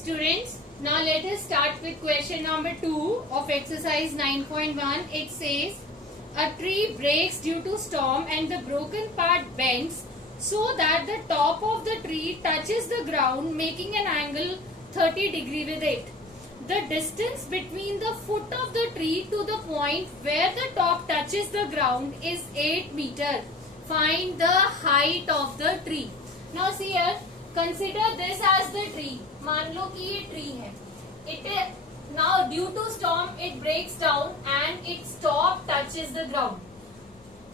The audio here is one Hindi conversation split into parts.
Students, now let us start with question number 2 of exercise 9.1. It says, a tree breaks due to storm and the broken part bends so that the top of the tree touches the ground, making an angle 30 degree with it. The distance between the foot of the tree to the point where the top touches the ground is 8 meter. Find the height of the tree. Now see here, consider this as the tree. मान लो कि ये ट्री है. It now due to storm it breaks down and its top touches the ground.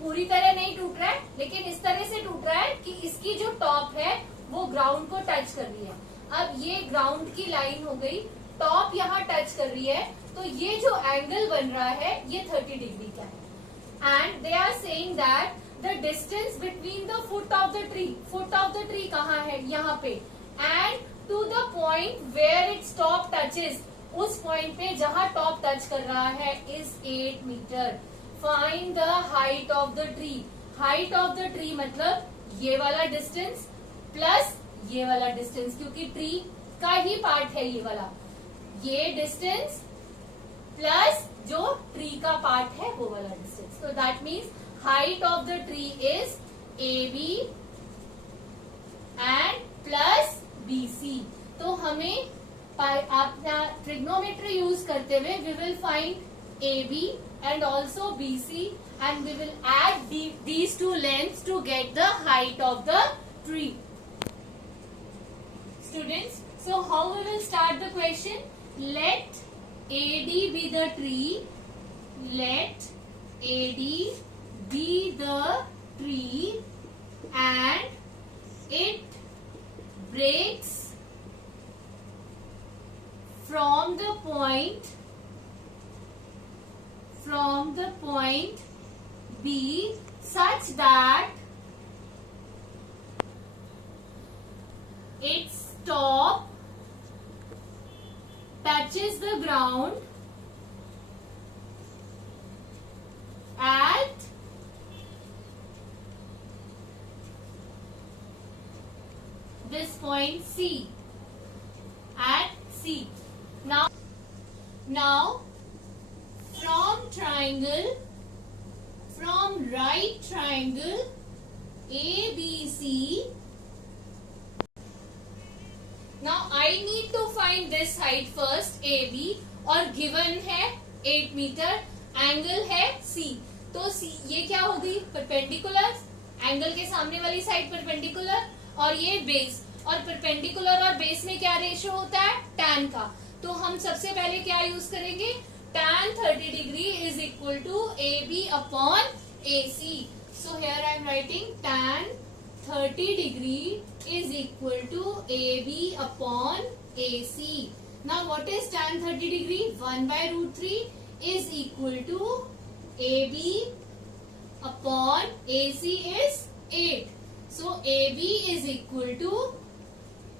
पूरी तरह नहीं टूट रहा है, लेकिन इस तरह से टूट रहा है कि इसकी जो टॉप है वो ग्राउंड को टच कर रही है. अब ये ग्राउंड की लाइन हो गई, टॉप यहाँ टच कर रही है, तो ये जो एंगल बन रहा है ये 30 डिग्री का है. And they are saying that the distance between the foot of the tree कहाँ है, यहाँ पे, and to the point where it's top touches, उस पॉइंट पे जहां टॉप टच कर रहा है, is 8 metre. Find the height of the tree. Height of the tree मतलब ये वाला डिस्टेंस प्लस ये वाला डिस्टेंस, क्योंकि ट्री का ही पार्ट है ये वाला. ये डिस्टेंस प्लस जो ट्री का पार्ट है वो वाला डिस्टेंस. तो that means height of the tree is AB and plus BC. तो हमें अपना ट्रिग्नोमेट्री यूज करते हुए we will find AB and also BC and we will add these two lengths to get the height of the tree. Students, so how we will start the question? Let AD be the tree. Let AD be the tree and it breaks from the point B such that its top touches the ground at this point C. At C. Now from right triangle ABC. Now I need to find this height first, AB, और given है 8 मीटर, एंगल है C. तो C ये क्या होगी, परपेंडिकुलर, एंगल के सामने वाली साइड परपेंडिकुलर, और ये बेस, और परपेंडिकुलर और बेस में क्या रेशियो होता है, tan का. तो हम सबसे पहले क्या यूज करेंगे, tan 30 degree is equal to AB upon AC. So here I am writing tan 30 degree is equal to AB upon AC. Now what is tan 30 degree? 1 by root 3 is equal to AB upon AC is 8. So AB is equal to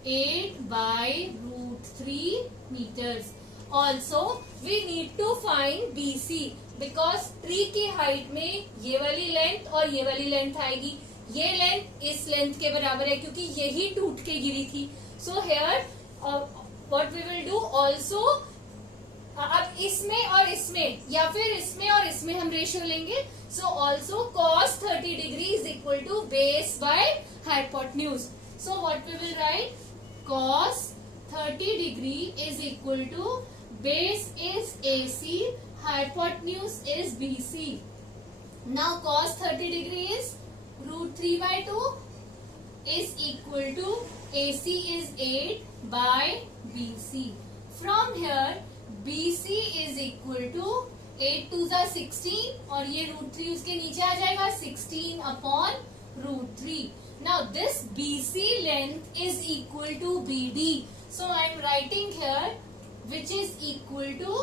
8 by root 3 meters. Also we need to find BC because tree की height में ये वाली length और ये वाली length आएगी. ये लेंथ इस लेंथ के बराबर है क्योंकि यही टूट के गिरी थी. So here what we will do also, अब इसमें और इसमें या फिर इसमें और इसमें हम रेशियो लेंगे. So also cos 30 degree is equal to base by hypotenuse. So what we will write, cos 30 degree is equal to base is AC, hypotenuse is BC. Now cos 30 degree is root 3 by 2 is equal to AC is 8 by BC. From here BC is equal to 8 to the 16 और ये root 3 उसके नीचे आ जाएगा, 16 upon root 3. Now this BC length is equal to BD. So I am writing here which is equal to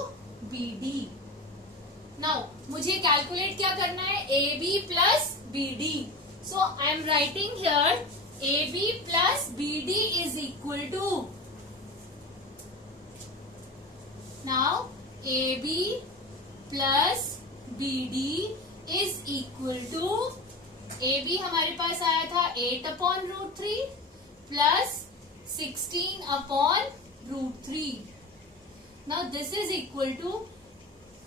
BD. Now मुझे calculate क्या करना है, AB plus BD. So I am writing here AB plus BD is equal to, now AB plus BD is equal to, AB हमारे पास आया था 8 upon root 3 plus 16 upon √3. Now this is equal to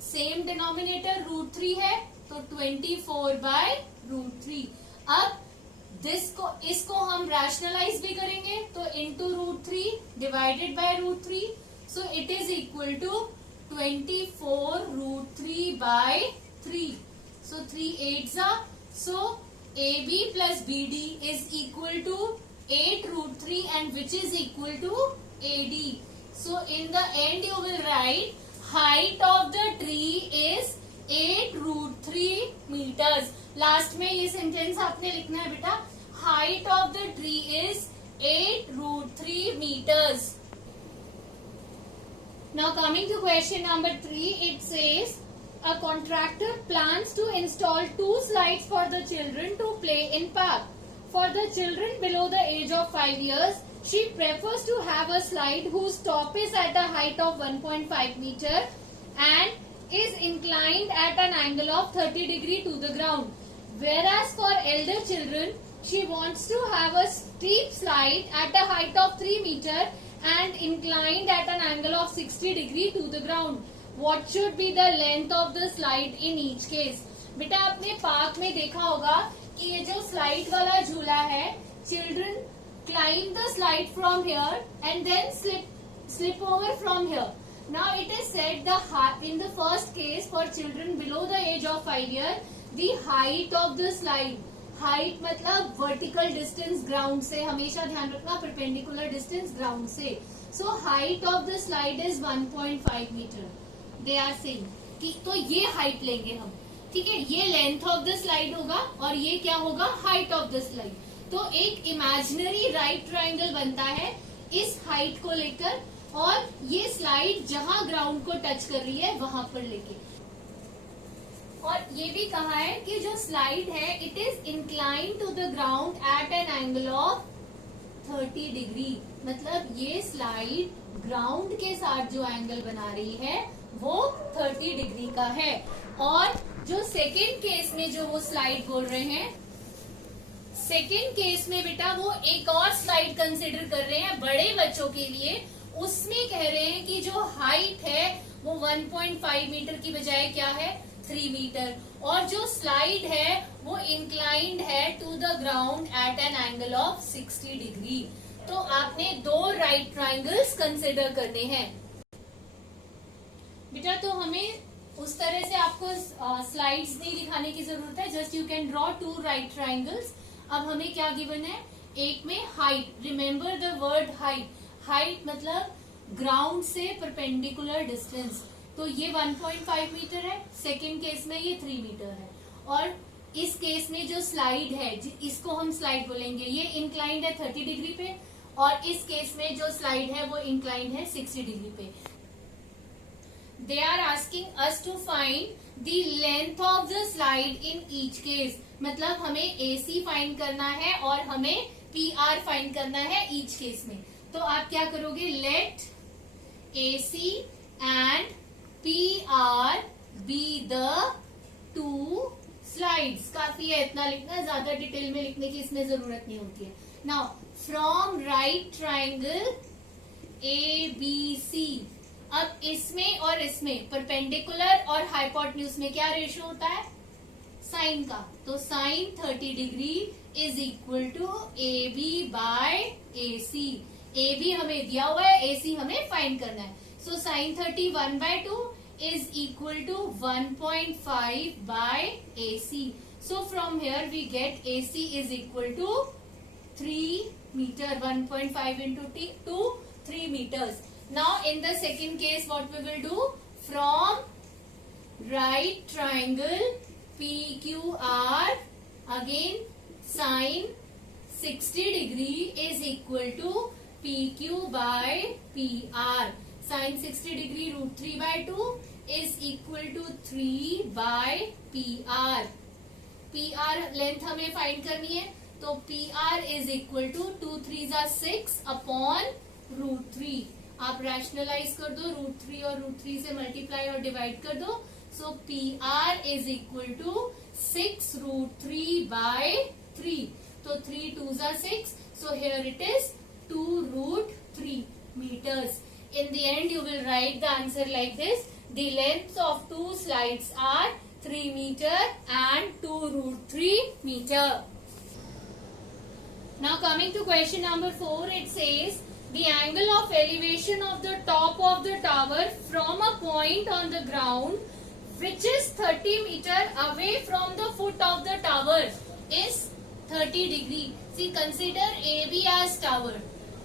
same denominator √3 है तो 24/√3. अब इसको हम रैशनलाइज भी करेंगे तो into √3 divided by √3. So it is equal to 24√3/3. So 3 8s are, so AB plus BD is equal to 8√3 and which is equal to AD. So in the end you will write height of the tree is 8√3 meters. Last में ये सेंटेंस आपने लिखना है बेटा, height of the tree is 8√3 meters. Now coming to question number 3, it says a contractor plans to install 2 slides for the children to play in park. For the children below the age of 5 years, she prefers to have a slide whose top is at a height of 1.5 meter and is inclined at an angle of 30 degree to the ground. Whereas for elder children, she wants to have a steep slide at a height of 3 meter and inclined at an angle of 60 degree to the ground. What should be the length of the slide in each case? बेटा आपने पार्क में देखा होगा कि ये जो स्लाइड वाला झूला है, children climb the slide from here and then slip over from here. Now it is said in the first case for children below the age of 5 years, the height of the slide, height मतलब vertical distance ground से, हमेशा ध्यान रखना perpendicular distance ground से. So height of the slide is 1.5 meter. They are saying कि तो ये height लेंगे हम, ठीक है, ये लेंथ ऑफ द स्लाइड होगा और ये क्या होगा, हाइट ऑफ द स्लाइड. तो एक इमेजिनरी राइट ट्रायंगल बनता है इस हाइट को लेकर और ये स्लाइड जहां ग्राउंड को टच कर रही है वहां पर लेके. और ये भी कहा है कि जो स्लाइड है it is incline to the ground at an angle of 30 degree. मतलब ये स्लाइड ग्राउंड के साथ जो एंगल बना रही है वो 30 डिग्री का है. और जो सेकेंड केस में जो वो स्लाइड बोल रहे हैं, सेकेंड केस में बेटा वो एक और स्लाइड कंसिडर कर रहे हैं बड़े बच्चों के लिए. उसमें कह रहे हैं कि जो हाइट है वो 1.5 मीटर की बजाय क्या है, 3 मीटर. और जो स्लाइड है वो इंक्लाइंड है to the ground at an angle of 60 degree. तो आपने 2 राइट ट्राइंगल्स कंसिडर करने हैं बेटा. तो हमें उस तरह से आपको स्लाइड्स नहीं दिखाने की जरूरत है, just you can draw 2 right triangles. अब हमें क्या गिवन है, एक में height, remember the word height. Height मतलब ग्राउंड से परपेंडिकुलर डिस्टेंस. तो ये 1.5 मीटर है, सेकेंड केस में ये 3 मीटर है. और इस केस में जो स्लाइड है इसको हम स्लाइड बोलेंगे, ये इंक्लाइंड है 30 डिग्री पे और इस केस में जो स्लाइड है वो इंक्लाइंड है 60 डिग्री पे. They are asking us to find the length of the slide in each case. मतलब हमें AC फाइंड करना है और हमें PR फाइंड करना है ईच केस में. तो आप क्या करोगे, late AC and PR be the 2 slides. काफी है इतना लिखना, ज्यादा डिटेल में लिखने की इसमें जरूरत नहीं होती है. Now from right triangle ABC. अब इसमें और इसमें परपेंडिकुलर और हाइपोटेन्यूज में क्या रेशियो होता है, साइन का. तो sine 30 degree is equal to AB by AC. AB हमें दिया हुआ है, AC हमें फाइंड करना है. So sine 30 1/2 is equal to 1.5 by AC. So from here we get AC is equal to 3 metre. 1.5 into 2 3 meters. Now in the second case what we will do, from right triangle PQR again sine 60 degree is equal to PQ by PR. Sine 60 degree √3/2 is equal to 3 by PR. PR length हमें फाइंड करनी है तो PR is equal to 2 3s are 6 upon √3. आप रैशनलाइज कर दो, √3 और √3 से मल्टीप्लाई और डिवाइड कर दो. सो PR इज इक्वल टू 6√3/3. तो 3 2s are 6. So here it is 2√3 meters. In the end, you will write the answer like this. The lengths of two slides are 3 meter and 2√3 meter. Now coming to question number 4, it says the angle of elevation of the top of the tower from a point on the ground which is 30 meter away from the foot of the tower is 30 degree. See, consider AB as tower.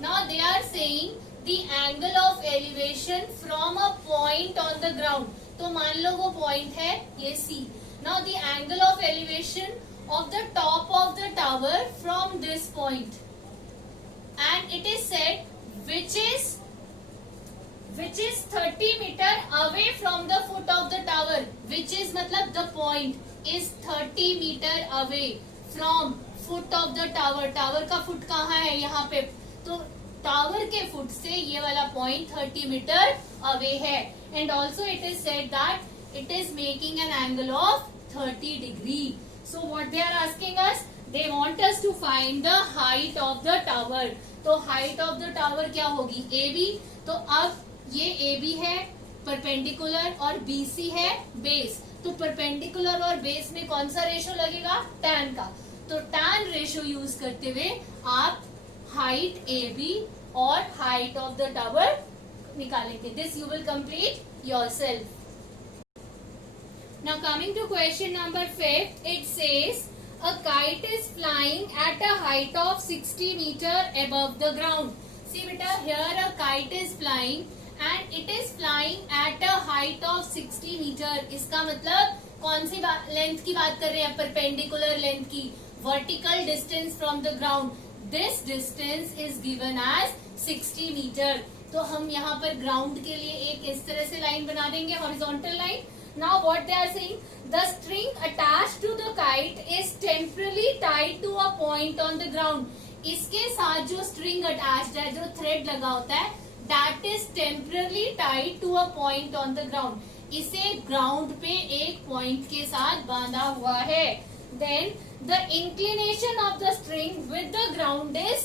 Now they are saying the angle of elevation from a point on the ground. तो मान लो वो point है ये C. Now the angle of elevation of the top of the tower from this point, and it is said which is 30 meter away from the foot of the tower. Which is मतलब the point is 30 meter away from foot of the tower. Tower का फुट कहाँ है? यहाँ पे. तो टावर के फुट से ये वाला पॉइंट 30 मीटर अवे है. And also it is said that it is making an angle of 30 degree. So what they are asking us, they want us to find the height of the tower. तो हाइट ऑफ द टावर क्या होगी? AB. तो अब ये AB है परपेंडिकुलर और BC है बेस. तो परपेंडिकुलर और बेस में कौन सा रेशो लगेगा? tan का. तो tan रेशो यूज करते हुए आप हाइट AB और हाइट ऑफ द टावर निकालेंगे. This you will complete yourself. Now coming to question number 5, it says a kite is flying at a height of 60 meter above the ground. See beta, here a kite is flying and it is flying at a height of 60 meter. इसका मतलब कौन सी लेंथ की बात कर रहे हैं? परपेंडिकुलर लेंथ की. Vertical distance from the ground. This distance is given as 60 metre. तो हम यहाँ पर ग्राउंड के लिए एक इस तरह से लाइन बना देंगे, horizontal line. Now what they are saying, the string attached to the kite is temporarily tied to a point on the ground. इसके साथ जो string attached है, जो thread लगा होता है, that is temporarily tied to a point on the ground. इसे ground पे एक point के साथ बांधा हुआ है. Then the inclination of the string with the ground is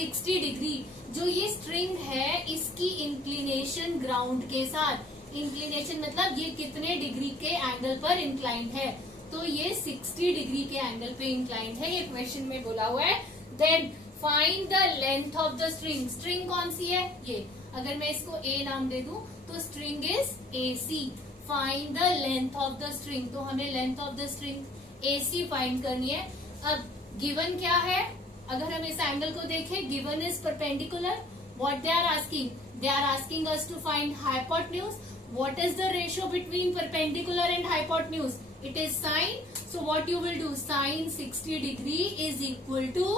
60 degree. जो ये string है, इसकी inclination ground के साथ. इंक्लिनेशन मतलब ये कितने डिग्री के एंगल पर इंक्लाइंड है? तो ये 60 डिग्री के एंगल पे इंक्लाइंड है. ये क्वेश्चन में बोला हुआ है. Then find the length of the string. String कौन सी है? ये. अगर मैं इसको A नाम दे दूं तो string is AC. Find the length of the string. तो हमें length of the string AC find करनी है. अब गिवन क्या है? अगर हम इस एंगल को देखें, given is perpendicular. What they are asking? They are asking us to find hypotenuse. What is the ratio between perpendicular and hypotenuse? It is sine. So what you will do? Sine 60 degree is equal to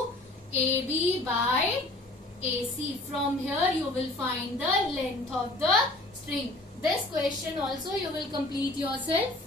AB by AC. From here you will find the length of the string. This question also you will complete yourself.